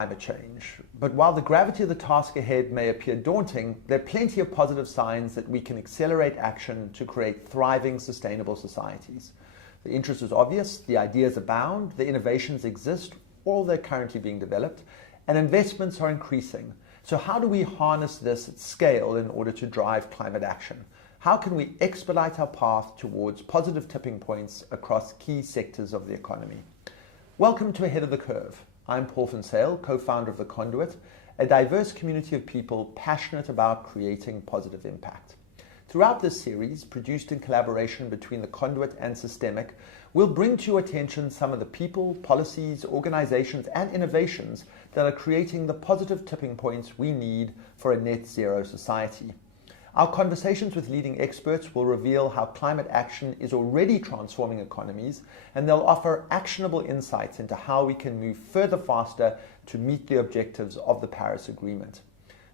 climate change. But while the gravity of the task ahead may appear daunting, there are plenty of positive signs that we can accelerate action to create thriving, sustainable societies. The interest is obvious, the ideas abound, the innovations exist, or they're currently being developed, and investments are increasing. So how do we harness this at scale in order to drive climate action? How can we expedite our path towards positive tipping points across key sectors of the economy? Welcome to Ahead of the Curve. I'm Paul van Zyl, co-founder of The Conduit, a diverse community of people passionate about creating positive impact. Throughout this series, produced in collaboration between The Conduit and SYSTEMIQ, we'll bring to your attention some of the people, policies, organizations, and innovations that are creating the positive tipping points we need for a net zero society. Our conversations with leading experts will reveal how climate action is already transforming economies, and they'll offer actionable insights into how we can move further faster to meet the objectives of the Paris Agreement.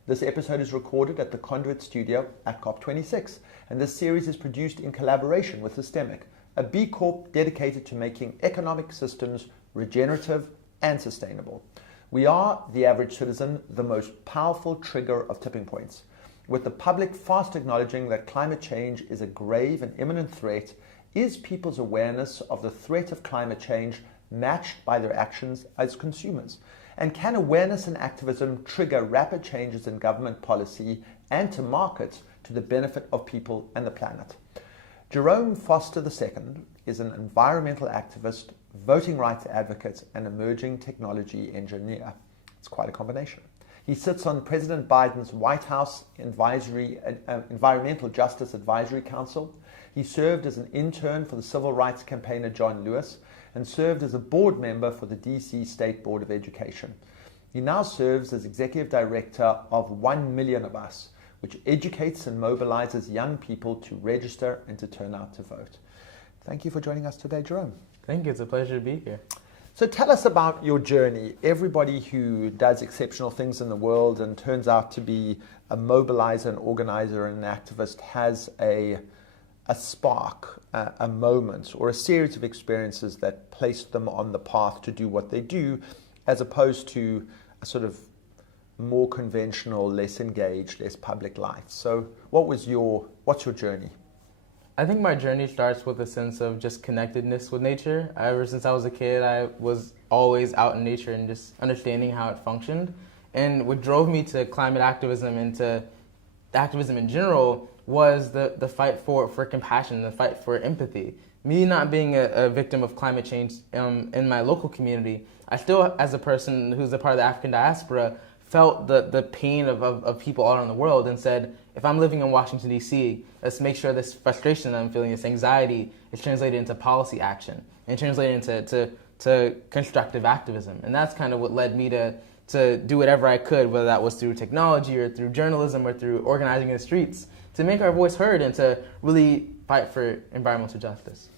This episode is recorded at the Conduit studio at COP26, and this series is produced in collaboration with SYSTEMIQ, a B Corp dedicated to making economic systems regenerative and sustainable. We are, the average citizen, the most powerful trigger of tipping points. With the public fast acknowledging that climate change is a grave and imminent threat, is people's awareness of the threat of climate change matched by their actions as consumers? And can awareness and activism trigger rapid changes in government policy and to markets to the benefit of people and the planet? Jerome Foster II is an environmental activist, voting rights advocate, and emerging technology engineer. It's quite a combination. He sits on President Biden's White House Environmental Justice Advisory Council. He served as an intern for the civil rights campaigner John Lewis and served as a board member for the DC State Board of Education. He now serves as executive director of 1 Million of Us, which educates and mobilizes young people to register and to turn out to vote. Thank you for joining us today, Jerome. Thank you. It's a pleasure to be here. So tell us about your journey. Everybody who does exceptional things in the world and turns out to be a mobilizer, an organizer, and an activist has a spark, a moment, or a series of experiences that placed them on the path to do what they do, as opposed to a sort of more conventional, less engaged, less public life. So what's your journey? I think my journey starts with a sense of just connectedness with nature. Ever since I was a kid, I was always out in nature and just understanding how it functioned. And what drove me to climate activism and to activism in general was the fight for compassion, the fight for empathy. Me not being a victim of climate change in my local community, I still, as a person who's a part of the African diaspora, felt the pain of people all around the world and said, if I'm living in Washington, D.C., let's make sure this frustration that I'm feeling, this anxiety, is translated into policy action and translated into constructive activism. And that's kind of what led me to do whatever I could, whether that was through technology or through journalism or through organizing in the streets, to make our voice heard and to really fight for environmental justice.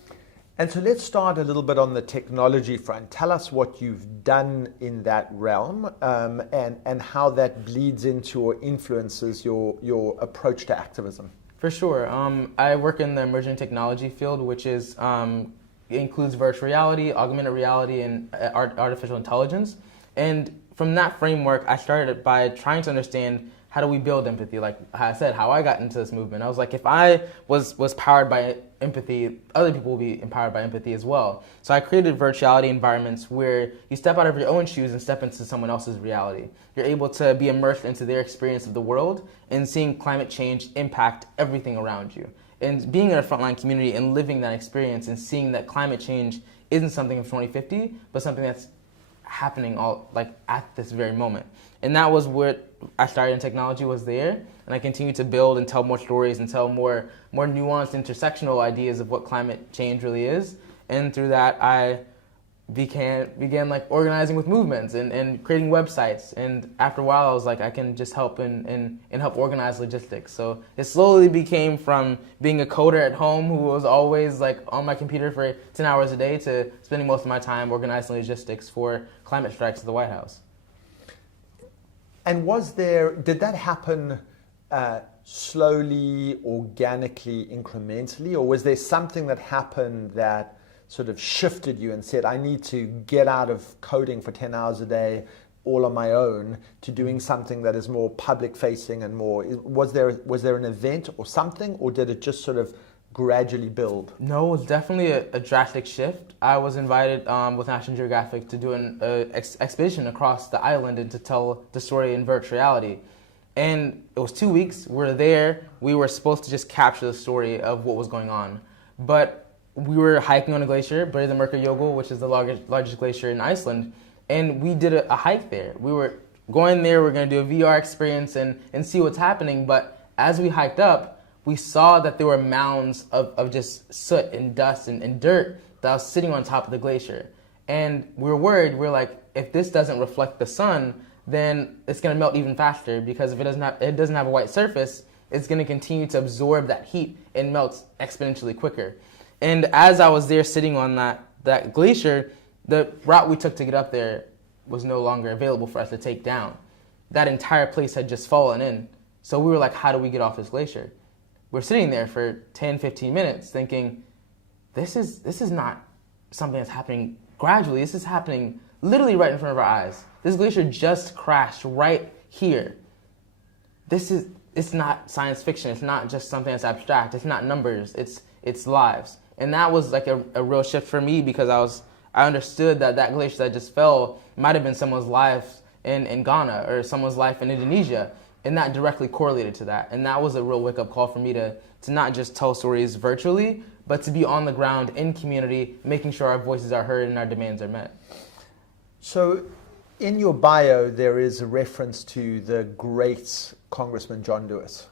And so let's start a little bit on the technology front. Tell us what you've done in that realm and how that bleeds into or influences your approach to activism. For sure. I work in the emerging technology field, which is includes virtual reality, augmented reality, and artificial intelligence. And from that framework, I started by trying to understand how do we build empathy? Like I said, how I got into this movement. I was like, if I was powered by empathy, other people will be empowered by empathy as well. So I created virtuality environments where you step out of your own shoes and step into someone else's reality. You're able to be immersed into their experience of the world and seeing climate change impact everything around you. And being in a frontline community and living that experience and seeing that climate change isn't something of 2050, but something that's happening at this very moment. And that was what I started in technology, was there, and I continue to build and tell more stories and tell more nuanced intersectional ideas of what climate change really is. And through that, I began like organizing with movements and creating websites. And after a while, I was like, I can just help and help organize logistics. So it slowly became from being a coder at home who was always like on my computer for 10 hours a day to spending most of my time organizing logistics for climate strikes at the White House. And did that happen slowly, organically, incrementally, or was there something that happened that sort of shifted you and said, I need to get out of coding for 10 hours a day all on my own to doing something that is more public facing and more, was there an event or something, or did it just sort of gradually build? No, it was definitely a drastic shift. I was invited with National Geographic to do an expedition across the island and to tell the story in virtual reality. And it was 2 weeks. We're there. We were supposed to just capture the story of what was going on. But we were hiking on a glacier, Breiðamerkurjökull, which is the largest glacier in Iceland. And we did a hike there. We were going there. We were going to do a VR experience and see what's happening. But as we hiked up, we saw that there were mounds of just soot and dust and dirt that was sitting on top of the glacier. And we were worried. We were like, if this doesn't reflect the sun, then it's going to melt even faster, because if it doesn't have a white surface, it's going to continue to absorb that heat and melts exponentially quicker. And as I was there sitting on that glacier, the route we took to get up there was no longer available for us to take down. That entire place had just fallen in. So we were like, how do we get off this glacier? We're sitting there for 10, 15 minutes thinking, this is not something that's happening gradually. This is happening literally right in front of our eyes. This glacier just crashed right here. It's not science fiction. It's not just something that's abstract. It's not numbers. It's lives. And that was like a real shift for me, because I understood that glacier that just fell might have been someone's life in Ghana or someone's life in Indonesia. And that directly correlated to that. And that was a real wake-up call for me to not just tell stories virtually, but to be on the ground in community, making sure our voices are heard and our demands are met. So in your bio, there is a reference to the great Congressman John Lewis.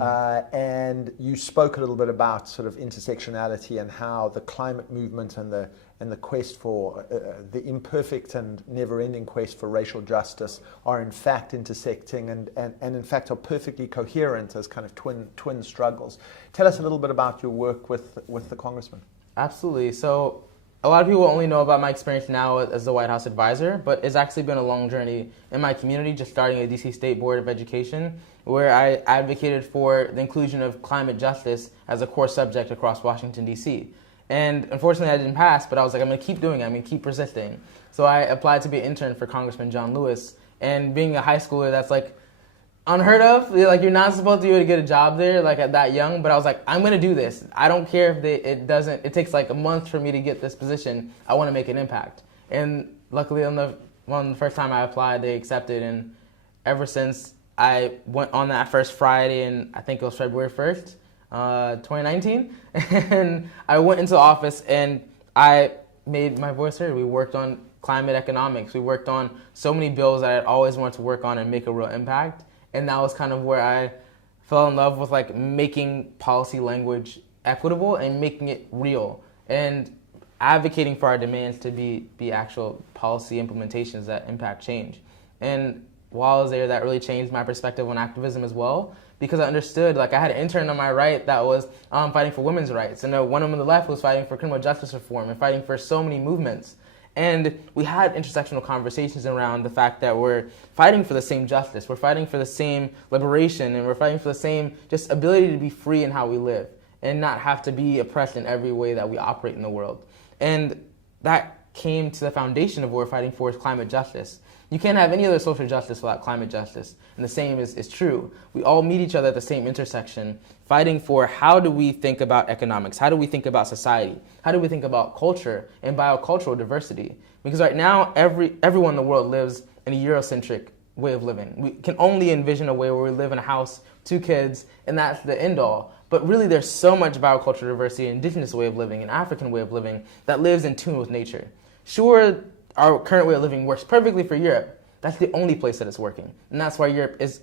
And you spoke a little bit about sort of intersectionality and how the climate movement and the quest for the imperfect and never-ending quest for racial justice are in fact intersecting and in fact are perfectly coherent as kind of twin struggles. Tell us a little bit about your work with the Congressman. Absolutely. So a lot of people only know about my experience now as the White House advisor, but it's actually been a long journey in my community, just starting at DC State Board of Education, where I advocated for the inclusion of climate justice as a core subject across Washington, D.C. And unfortunately, I didn't pass, but I was like, I'm going to keep doing it. I'm going to keep persisting. So I applied to be an intern for Congressman John Lewis. And being a high schooler, that's like unheard of. Like, you're not supposed to get a job there like at that young. But I was like, I'm going to do this. I don't care if it takes like a month for me to get this position. I want to make an impact. And luckily, on the first time I applied, they accepted. And ever since, I went on that first Friday, and I think it was February 1st, 2019. And I went into office and I made my voice heard. We worked on climate economics. We worked on so many bills that I'd always wanted to work on and make a real impact. And that was kind of where I fell in love with like making policy language equitable and making it real and advocating for our demands to be actual policy implementations that impact change. And while I was there, that really changed my perspective on activism as well, because I understood, like, I had an intern on my right that was fighting for women's rights, and one on the left was fighting for criminal justice reform and fighting for so many movements. And we had intersectional conversations around the fact that we're fighting for the same justice, we're fighting for the same liberation, and we're fighting for the same just ability to be free in how we live and not have to be oppressed in every way that we operate in the world. And that came to the foundation of what we're fighting for, is climate justice. You can't have any other social justice without climate justice. And the same is true. We all meet each other at the same intersection, fighting for how do we think about economics? How do we think about society? How do we think about culture and biocultural diversity? Because right now, everyone in the world lives in a Eurocentric way of living. We can only envision a way where we live in a house, 2 kids, and that's the end all. But really, there's so much biocultural diversity, indigenous way of living, an African way of living that lives in tune with nature. Sure, our current way of living works perfectly for Europe. That's the only place that it's working. And that's why Europe is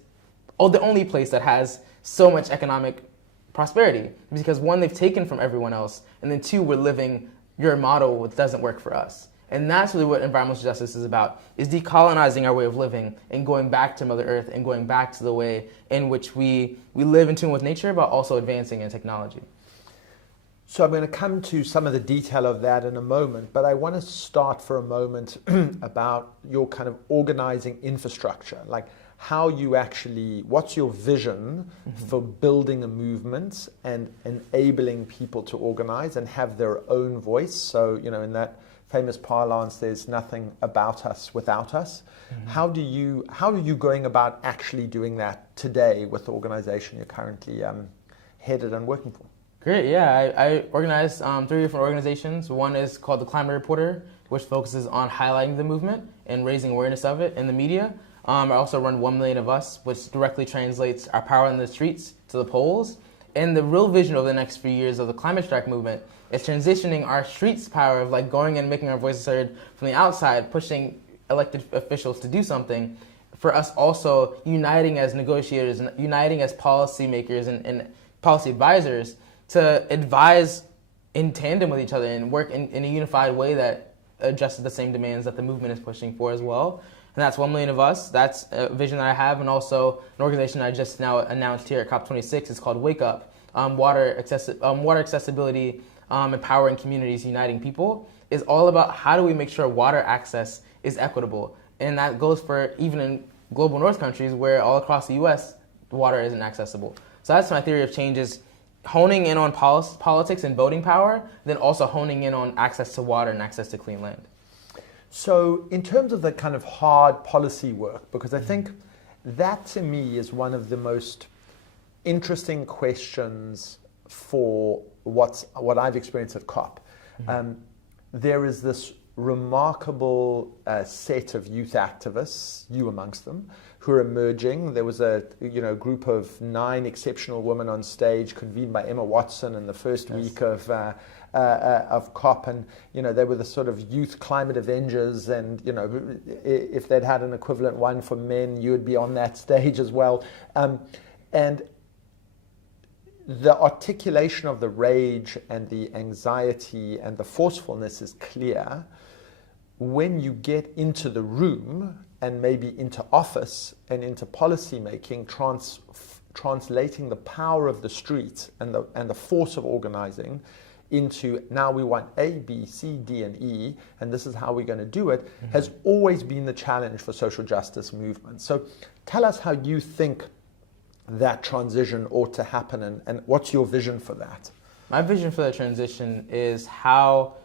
the only place that has so much economic prosperity. Because 1, they've taken from everyone else. And then 2, we're living your model, which doesn't work for us. And that's really what environmental justice is about, is decolonizing our way of living and going back to Mother Earth and going back to the way in which we live in tune with nature, but also advancing in technology. So I'm going to come to some of the detail of that in a moment, but I want to start for a moment about your kind of organizing infrastructure, like how you actually, what's your vision for building a movement and enabling people to organize and have their own voice. So, in that famous parlance, there's nothing about us without us. Mm-hmm. How are you going about actually doing that today with the organization you're currently headed and working for? Great, yeah. I organized 3 different organizations. One is called The Climate Reporter, which focuses on highlighting the movement and raising awareness of it in the media. I also run 1 Million of Us, which directly translates our power in the streets to the polls. And the real vision over the next few years of the climate strike movement is transitioning our streets power of like going and making our voices heard from the outside, pushing elected officials to do something, for us also uniting as negotiators and uniting as policymakers and policy advisors to advise in tandem with each other and work in a unified way that addresses the same demands that the movement is pushing for as well. And that's 1 Million of Us. That's a vision that I have, and also an organization I just now announced here at COP26 is called Wake Up, water accessibility, empowering communities, uniting people, is all about how do we make sure water access is equitable. And that goes for even in global north countries where all across the US, water isn't accessible. So that's my theory of change, is honing in on politics and voting power, then also honing in on access to water and access to clean land. So in terms of the kind of hard policy work, because I think that to me is one of the most interesting questions for what I've experienced at COP. Mm-hmm. There is this remarkable set of youth activists, you amongst them, who are emerging. There was a group of 9 exceptional women on stage convened by Emma Watson in the first week of COP, and they were the sort of youth climate avengers, and if they'd had an equivalent one for men, you would be on that stage as well. And the articulation of the rage and the anxiety and the forcefulness is clear. When you get into the room and maybe into office and into policy making, translating the power of the street and the force of organizing into now we want A, B, C, D, and E, and this is how we're going to do it, mm-hmm. has always been the challenge for social justice movements. So tell us how you think that transition ought to happen, and what's your vision for that? My vision for the transition is how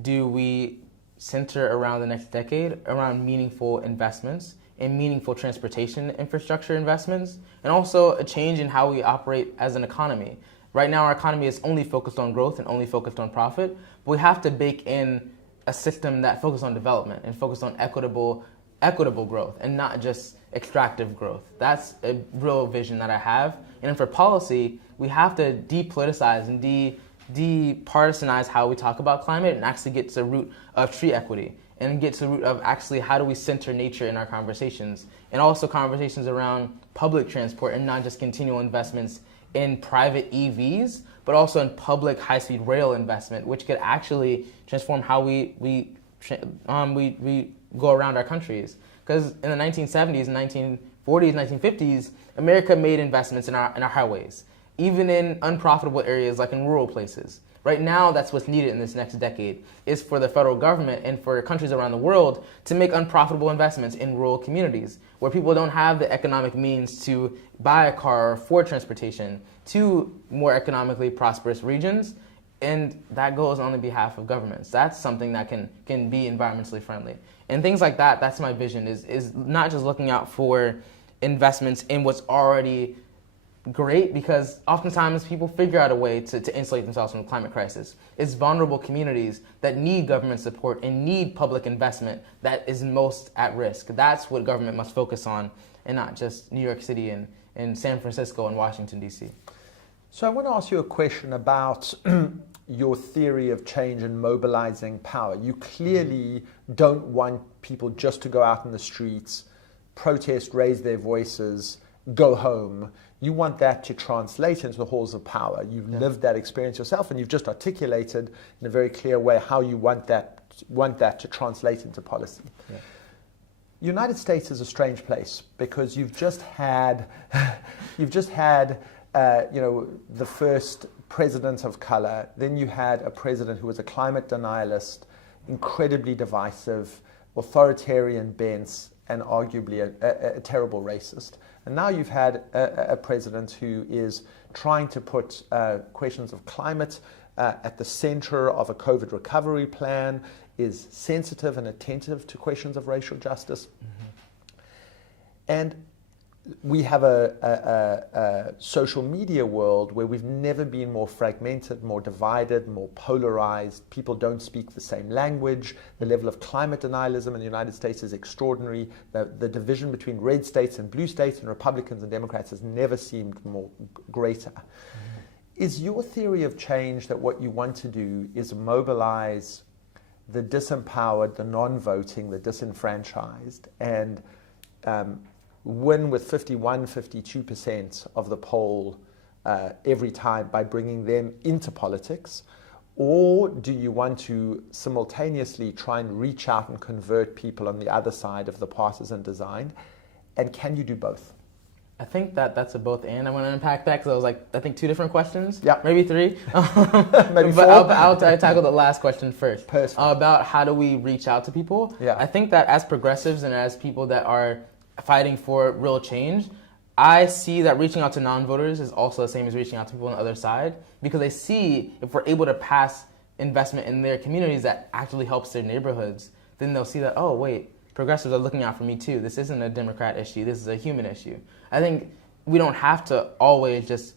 do we center around the next decade around meaningful investments and meaningful transportation infrastructure investments, and also a change in how we operate as an economy. Right now, our economy is only focused on growth and only focused on profit, but we have to bake in a system that focuses on development and focused on equitable growth and not just extractive growth. That's a real vision that I have. And for policy, we have to depoliticize and departisanize how we talk about climate and actually get to the root of tree equity and get to the root of actually how do we center nature in our conversations, and also conversations around public transport and not just continual investments in private EVs, but also in public high-speed rail investment, which could actually transform how we go around our countries. Because in the 1970s, 1940s, 1950s, America made investments in our highways, even in unprofitable areas like in rural places. Right now, that's what's needed in this next decade, is for the federal government and for countries around the world to make unprofitable investments in rural communities where people don't have the economic means to buy a car or afford transportation, to more economically prosperous regions. And that goes on the behalf of governments. That's something that can be environmentally friendly. And things like that, that's my vision, is not just looking out for investments in what's already great, because oftentimes people figure out a way to insulate themselves from the climate crisis. It's vulnerable communities that need government support and need public investment that is most at risk. That's what government must focus on, and not just New York City and San Francisco and Washington, D.C. So I want to ask you a question about your theory of change and mobilizing power. You clearly don't want people just to go out in the streets, protest, raise their voices, go home. You want that to translate into the halls of power. You've lived that experience yourself, and you've just articulated in a very clear way how you want that to translate into policy. Yeah. United States is a strange place because you've just had the first president of color. Then you had a president who was a climate denialist, incredibly divisive, authoritarian bents, and arguably a terrible racist. And now you've had a president who is trying to put questions of climate at the center of a COVID recovery plan, is sensitive and attentive to questions of racial justice. And we have a social media world where we've never been more fragmented, more divided, more polarized. People don't speak the same language. The level of climate denialism in the United States is extraordinary. The division between red states and blue states and Republicans and Democrats has never seemed more greater. Is your theory of change that what you want to do is mobilize the disempowered, the non-voting, the disenfranchised, and win with 51, 52% of the poll every time by bringing them into politics? Or do you want to simultaneously try and reach out and convert people on the other side of the partisan design? And can you do both? I think that's a both and. I want to unpack that because I was like, I think 2 different questions. Yeah. Maybe 3. Maybe 4. But I'll tackle the last question first. Perfect. About how do we reach out to people. Yeah. I think that as progressives and as people that are fighting for real change, I see that reaching out to non-voters is also the same as reaching out to people on the other side, because they see if we're able to pass investment in their communities that actually helps their neighborhoods, then they'll see that, oh, wait, progressives are looking out for me too. This isn't a Democrat issue. This is a human issue. I think we don't have to always just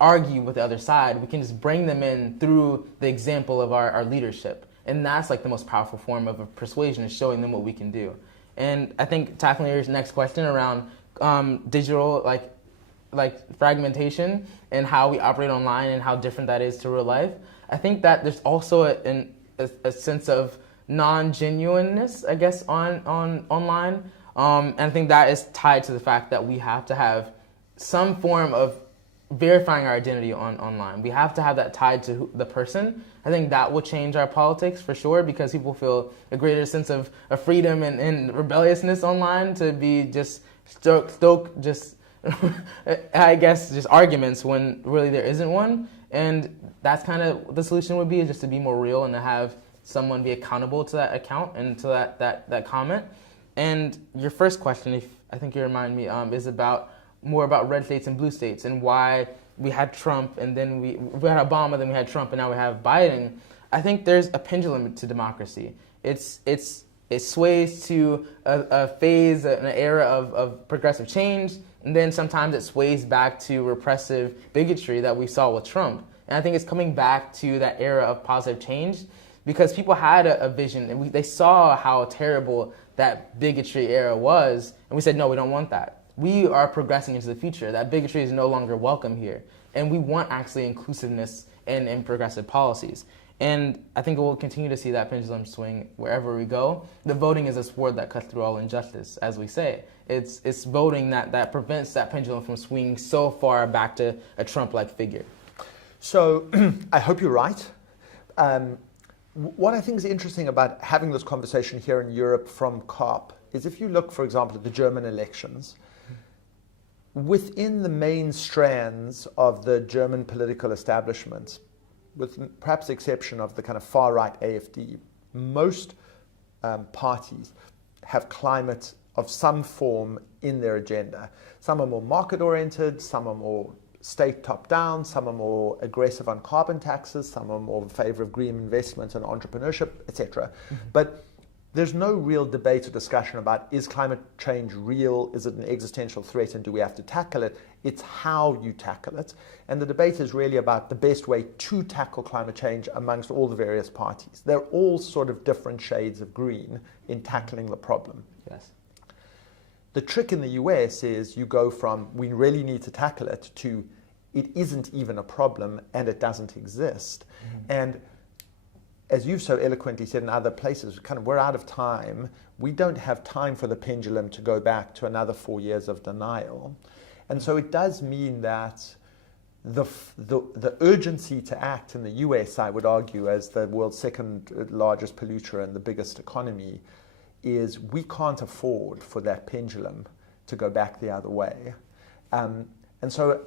argue with the other side. We can just bring them in through the example of our leadership. And that's like the most powerful form of a persuasion, is showing them what we can do. And I think tackling your next question around digital like fragmentation and how we operate online and how different that is to real life, I think that there's also a sense of non-genuineness, I guess, on online. And I think that is tied to the fact that we have to have some form of verifying our identity online. We have to have that tied to the person. I think that will change our politics for sure, because people feel a greater sense of freedom and rebelliousness online to be just stoke just I guess just arguments when really there isn't one. And that's kind of the solution would be, just to be more real and to have someone be accountable to that account and to that comment. And your first question, if I think you remind me, is more about red states and blue states and why we had Trump and then we had Obama, then we had Trump, and now we have Biden. I think there's a pendulum to democracy. It sways to a phase, an era of progressive change, and then sometimes it sways back to repressive bigotry that we saw with Trump. And I think it's coming back to that era of positive change, because people had a vision and they saw how terrible that bigotry era was, and we said, no, we don't want that. We are progressing into the future. That bigotry is no longer welcome here. And we want actually inclusiveness and progressive policies. And I think we'll continue to see that pendulum swing wherever we go. The voting is a sword that cuts through all injustice, as we say. It's voting that prevents that pendulum from swinging so far back to a Trump-like figure. So I hope you're right. What I think is interesting about having this conversation here in Europe from COP is, if you look, for example, at the German elections, within the main strands of the German political establishment, with perhaps the exception of the kind of far-right AfD, most parties have climate of some form in their agenda. Some are more market-oriented, some are more state top-down, some are more aggressive on carbon taxes, some are more in favor of green investment and entrepreneurship, etc. But there's no real debate or discussion about, is climate change real? Is it an existential threat, and do we have to tackle it? It's how you tackle it. And the debate is really about the best way to tackle climate change amongst all the various parties. They're all sort of different shades of green in tackling the problem. Yes. The trick in the US is you go from, we really need to tackle it, to it isn't even a problem and it doesn't exist. And as you've so eloquently said in other places, we're out of time. We don't have time for the pendulum to go back to another 4 years of denial. And so it does mean that the urgency to act in the US, I would argue, as the world's second largest polluter and the biggest economy, is we can't afford for that pendulum to go back the other way. And so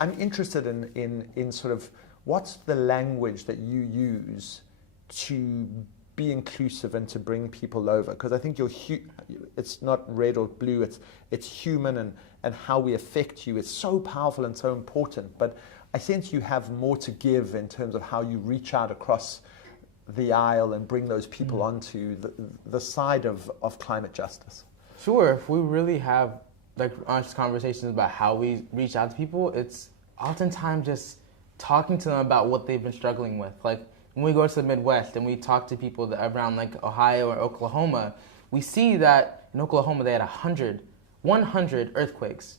I'm interested in sort of what's the language that you use to be inclusive and to bring people over, because I think it's not red or blue, it's human, and how we affect you is so powerful and so important. But I sense you have more to give in terms of how you reach out across the aisle and bring those people onto the side of climate justice. Sure, if we really have like honest conversations about how we reach out to people, it's oftentimes just talking to them about what they've been struggling with. Like when we go to the Midwest and we talk to people that around like Ohio or Oklahoma, we see that in Oklahoma they had 100 earthquakes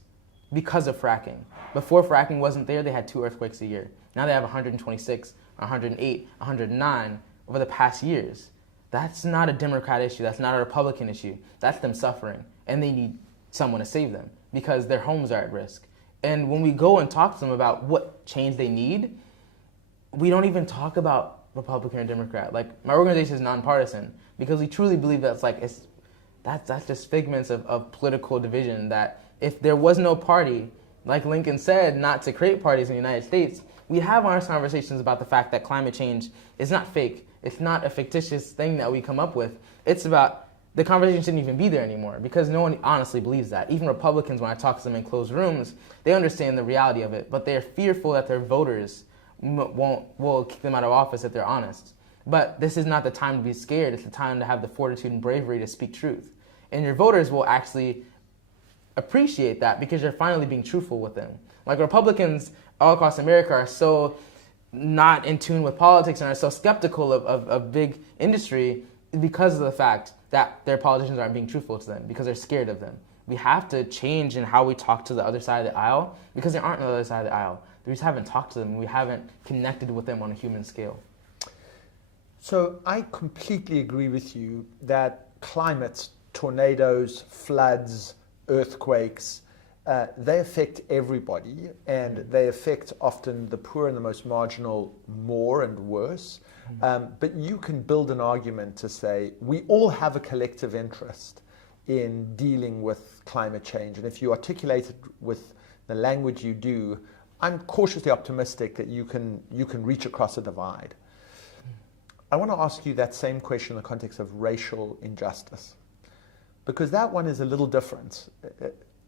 because of fracking. Before fracking wasn't there, they had 2 earthquakes a year. Now they have 126, 108, 109 over the past years. That's not a Democrat issue. That's not a Republican issue. That's them suffering. And they need someone to save them because their homes are at risk. And when we go and talk to them about what change they need, we don't even talk about Republican or Democrat. Like, my organization is nonpartisan because we truly believe that's just figments of political division, that if there was no party, like Lincoln said, not to create parties in the United States, we have honest conversations about the fact that climate change is not fake. It's not a fictitious thing that we come up with. It's about the conversation shouldn't even be there anymore because no one honestly believes that. Even Republicans, when I talk to them in closed rooms, they understand the reality of it, but they're fearful that their voters will kick them out of office if they're honest. But this is not the time to be scared. It's the time to have the fortitude and bravery to speak truth. And your voters will actually appreciate that because you're finally being truthful with them. Like Republicans all across America are so not in tune with politics and are so skeptical of big industry because of the fact that their politicians aren't being truthful to them because they're scared of them. We have to change in how we talk to the other side of the aisle because there aren't no other side of the aisle. We just haven't talked to them. We haven't connected with them on a human scale. So I completely agree with you that climates, tornadoes, floods, earthquakes, they affect everybody, and they affect often the poor and the most marginal more and worse. But you can build an argument to say we all have a collective interest in dealing with climate change. And if you articulate it with the language you do, I'm cautiously optimistic that you can reach across a divide. I want to ask you that same question in the context of racial injustice, because that one is a little different.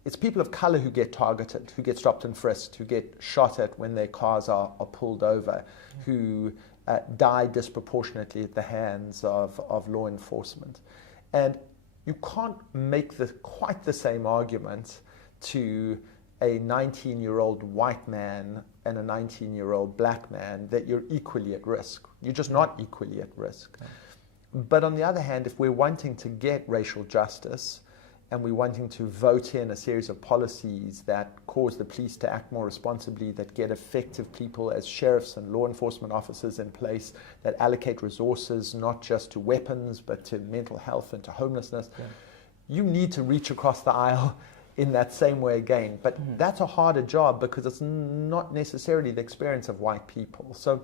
It's people of color who get targeted, who get stopped and frisked, who get shot at when their cars are pulled over, who die disproportionately at the hands of law enforcement. And you can't make quite the same argument to a 19-year-old white man and a 19-year-old black man that you're equally at risk. You're just not equally at risk. But on the other hand, if we're wanting to get racial justice and we're wanting to vote in a series of policies that cause the police to act more responsibly, that get effective people as sheriffs and law enforcement officers in place, that allocate resources not just to weapons but to mental health and to homelessness, you need to reach across the aisle in that same way again. But that's a harder job because it's not necessarily the experience of white people. So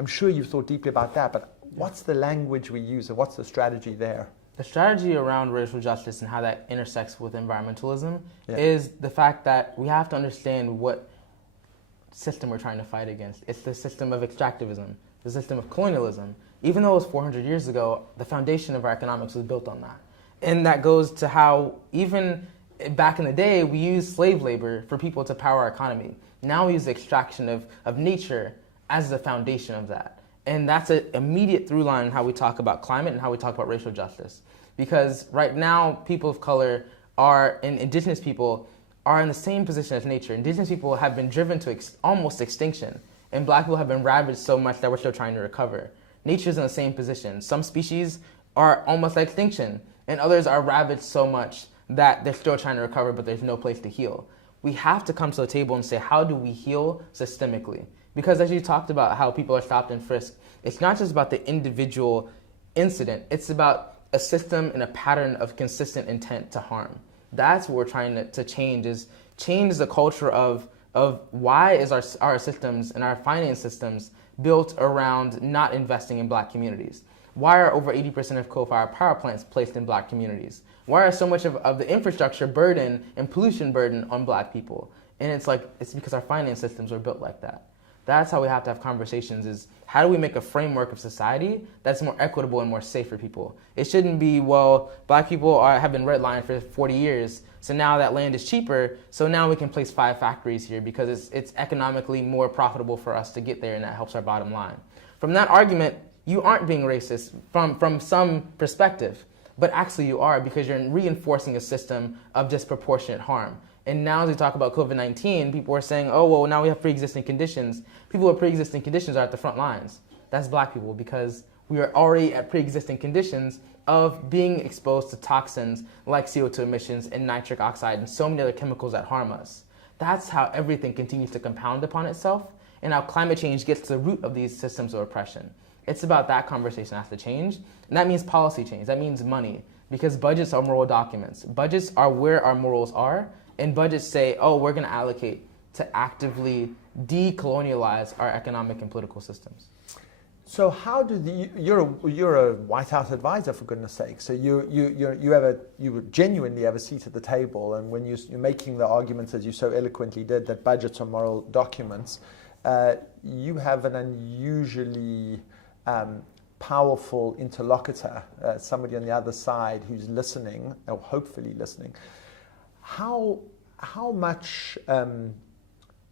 I'm sure you've thought deeply about that, but what's the language we use and what's the strategy there? The strategy around racial justice and how that intersects with environmentalism is the fact that we have to understand what system we're trying to fight against. It's the system of extractivism, the system of colonialism. Even though it was 400 years ago, the foundation of our economics was built on that. And that goes to how even back in the day, we used slave labor for people to power our economy. Now we use the extraction of nature as the foundation of that. And that's an immediate through line in how we talk about climate and how we talk about racial justice. Because right now, people of color and indigenous people are in the same position as nature. Indigenous people have been driven to almost extinction, and black people have been ravaged so much that we're still trying to recover. Nature's in the same position. Some species are almost at extinction, and others are ravaged so much that they're still trying to recover, but there's no place to heal. We have to come to the table and say, how do we heal systemically? Because as you talked about how people are stopped and frisked, it's not just about the individual incident, it's about a system and a pattern of consistent intent to harm. That's what we're trying to change, is change the culture of why is our systems and our finance systems built around not investing in black communities? Why are over 80% of coal-fired power plants placed in black communities? Why are so much of the infrastructure burden and pollution burden on black people? And it's because our finance systems are built like that. That's how we have to have conversations, is how do we make a framework of society that's more equitable and more safe for people? It shouldn't be, well, black people have been redlined for 40 years, so now that land is cheaper, so now we can place 5 factories here because it's economically more profitable for us to get there, and that helps our bottom line. From that argument, you aren't being racist from some perspective, but actually you are, because you're reinforcing a system of disproportionate harm. And now as we talk about COVID-19, people are saying, oh, well, now we have pre-existing conditions. People with pre-existing conditions are at the front lines. That's black people, because we are already at pre-existing conditions of being exposed to toxins like CO2 emissions and nitric oxide and so many other chemicals that harm us. That's how everything continues to compound upon itself, and how climate change gets to the root of these systems of oppression. It's about that conversation that has to change, and that means policy change. That means money, because budgets are moral documents. Budgets are where our morals are, and budgets say, oh, we're going to allocate to actively decolonialize our economic and political systems. So how do you're a White House advisor, for goodness sake. So you genuinely have a seat at the table, and when you're making the arguments, as you so eloquently did, that budgets are moral documents, you have an unusually powerful interlocutor, somebody on the other side who's listening, or hopefully listening. How much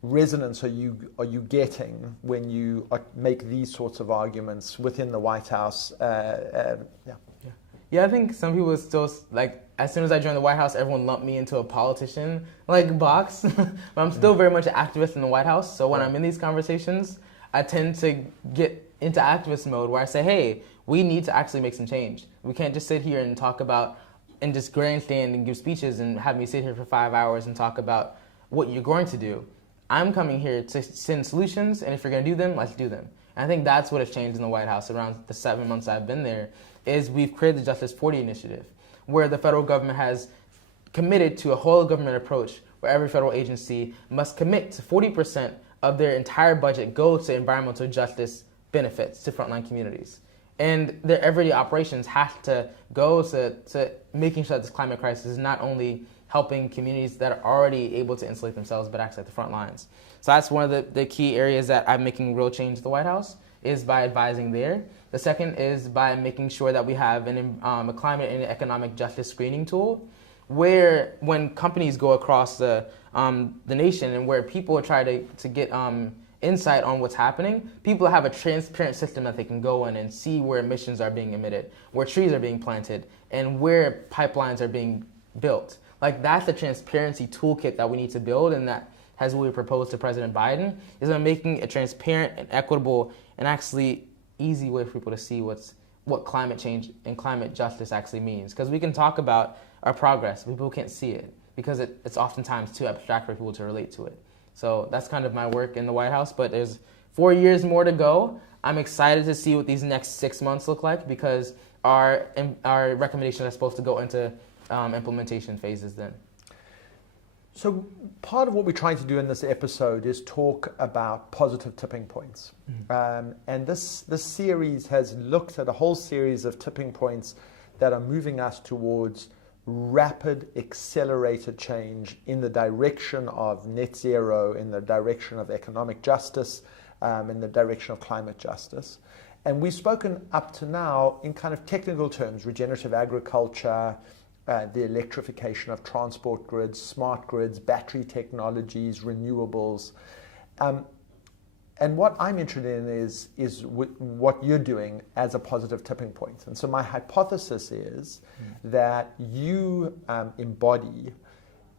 resonance are you getting when you make these sorts of arguments within the White House? Yeah, I think some people still, like, as soon as I joined the White House, everyone lumped me into a politician, like, box. But I'm still very much an activist in the White House. So when I'm in these conversations, I tend to get into activist mode where I say, hey, we need to actually make some change. We can't just sit here and talk about and just grandstand and give speeches and have me sit here for 5 hours and talk about what you're going to do. I'm coming here to send solutions, and if you're going to do them, let's do them. And I think that's what has changed in the White House around the 7 months I've been there, is we've created the Justice 40 initiative, where the federal government has committed to a whole government approach where every federal agency must commit to 40% of their entire budget go to environmental justice benefits to frontline communities. And their everyday operations have to go to making sure that this climate crisis is not only helping communities that are already able to insulate themselves, but actually at the front lines. So that's one of the key areas that I'm making real change at the White House, is by advising there. The second is by making sure that we have a climate and economic justice screening tool, where when companies go across the nation and where people try to get insight on what's happening, people have a transparent system that they can go in and see where emissions are being emitted, where trees are being planted, and where pipelines are being built. Like, that's the transparency toolkit that we need to build, and that has what we proposed to President Biden, is on making a transparent and equitable and actually easy way for people to see what climate change and climate justice actually means. Because we can talk about our progress, but people can't see it because it's oftentimes too abstract for people to relate to it. So that's kind of my work in the White House, but there's 4 years more to go. I'm excited to see what these next 6 months look like, because our recommendations are supposed to go into implementation phases then. So part of what we're trying to do in this episode is talk about positive tipping points. And this series has looked at a whole series of tipping points that are moving us towards rapid, accelerated change in the direction of net zero, in the direction of economic justice, in the direction of climate justice. And we've spoken up to now in kind of technical terms: regenerative agriculture, the electrification of transport grids, smart grids, battery technologies, renewables. And what I'm interested in is what you're doing as a positive tipping point. And so my hypothesis is that you embody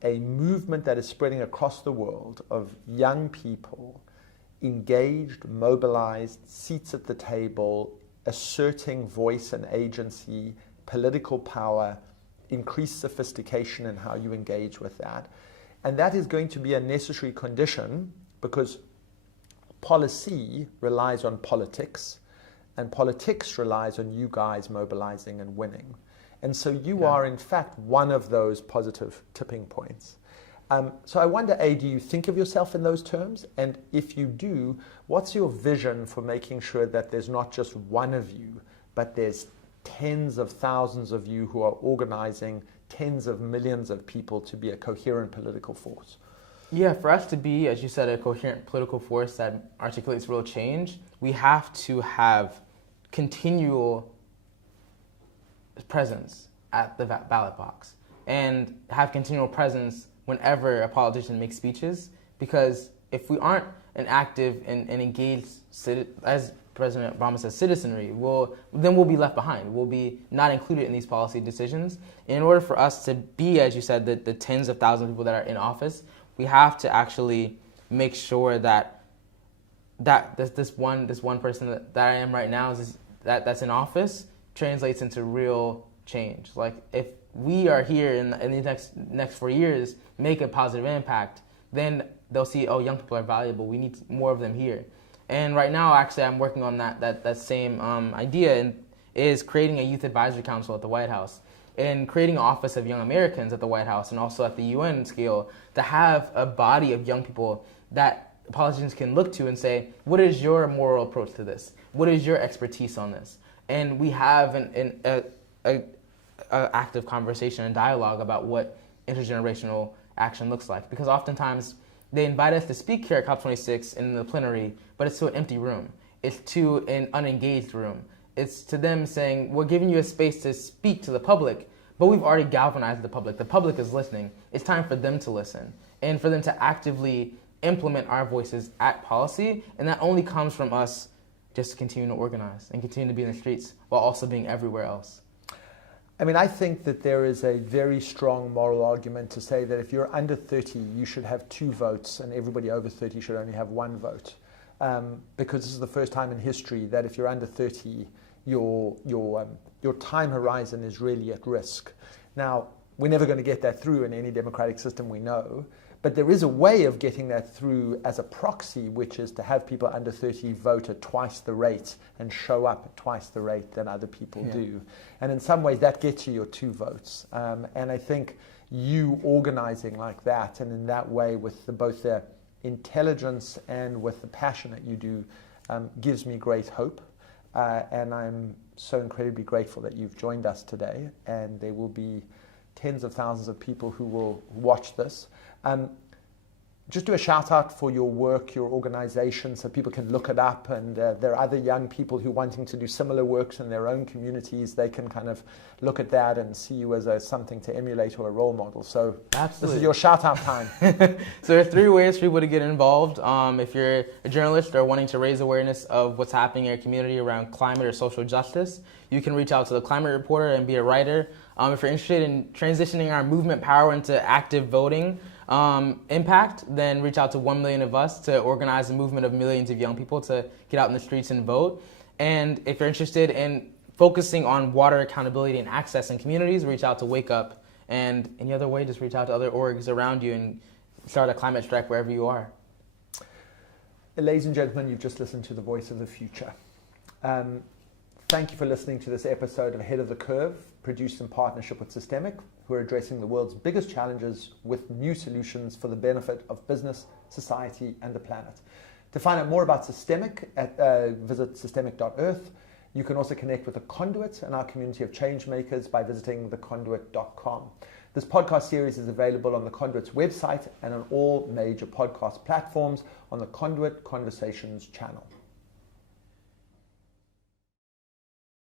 a movement that is spreading across the world of young people, engaged, mobilized, seats at the table, asserting voice and agency, political power, increased sophistication in how you engage with that. And that is going to be a necessary condition, because policy relies on politics, and politics relies on you guys mobilizing and winning. And so you are, in fact, one of those positive tipping points. So I wonder, A, do you think of yourself in those terms? And if you do, what's your vision for making sure that there's not just one of you, but there's tens of thousands of you who are organizing tens of millions of people to be a coherent political force? Yeah, for us to be, as you said, a coherent political force that articulates real change, we have to have continual presence at the ballot box and have continual presence whenever a politician makes speeches, because if we aren't an active and engaged, as President Obama says, citizenry, then we'll be left behind. We'll be not included in these policy decisions. In order for us to be, as you said, the tens of thousands of people that are in office, we have to actually make sure that this one person that I am right now that's in office translates into real change. Like, if we are here in the next 4 years, make a positive impact, then they'll see, oh, young people are valuable. We need more of them here. And right now, actually, I'm working on that same idea, and is creating a youth advisory council at the White House, and creating an office of young Americans at the White House, and also at the UN scale, to have a body of young people that politicians can look to and say, what is your moral approach to this? What is your expertise on this? And we have an active conversation and dialogue about what intergenerational action looks like. Because oftentimes they invite us to speak here at COP26 in the plenary, but it's to an empty room. It's to an unengaged room. It's to them saying, we're giving you a space to speak to the public, but we've already galvanized the public. The public is listening. It's time for them to listen and for them to actively implement our voices at policy. And that only comes from us just continuing to organize and continue to be in the streets while also being everywhere else. I mean, I think that there is a very strong moral argument to say that if you're under 30, you should have 2 votes, and everybody over 30 should only have 1 vote. Because this is the first time in history that if you're under 30, your time horizon is really at risk. Now, we're never going to get that through in any democratic system we know, but there is a way of getting that through as a proxy, which is to have people under 30 vote at twice the rate and show up at twice the rate than other people do. And in some ways, that gets you your 2 votes. And I think you organizing like that, and in that way with both the intelligence and with the passion that you do, gives me great hope. And I'm so incredibly grateful that you've joined us today. And there will be tens of thousands of people who will watch this. Just do a shout out for your work, your organization, so people can look it up, and there are other young people who are wanting to do similar works in their own communities. They can kind of look at that and see you as something to emulate or a role model. So absolutely, this is your shout out time. So there are 3 ways for people to get involved. If you're a journalist or wanting to raise awareness of what's happening in your community around climate or social justice, you can reach out to the Climate Reporter and be a writer. If you're interested in transitioning our movement power into active voting impact, then reach out to 1 million of us to organize a movement of millions of young people to get out in the streets and vote. And if you're interested in focusing on water accountability and access in communities, reach out to Wake Up. And any other way, just reach out to other orgs around you and start a climate strike wherever you are. Ladies and gentlemen, you've just listened to the voice of the future. Thank you for listening to this episode of Ahead of the Curve, produced in partnership with SYSTEMIQ, who are addressing the world's biggest challenges with new solutions for the benefit of business, society, and the planet. To find out more about SYSTEMIQ, visit systemic.earth. You can also connect with The Conduit and our community of change makers by visiting theconduit.com. This podcast series is available on The Conduit's website and on all major podcast platforms on the Conduit Conversations channel.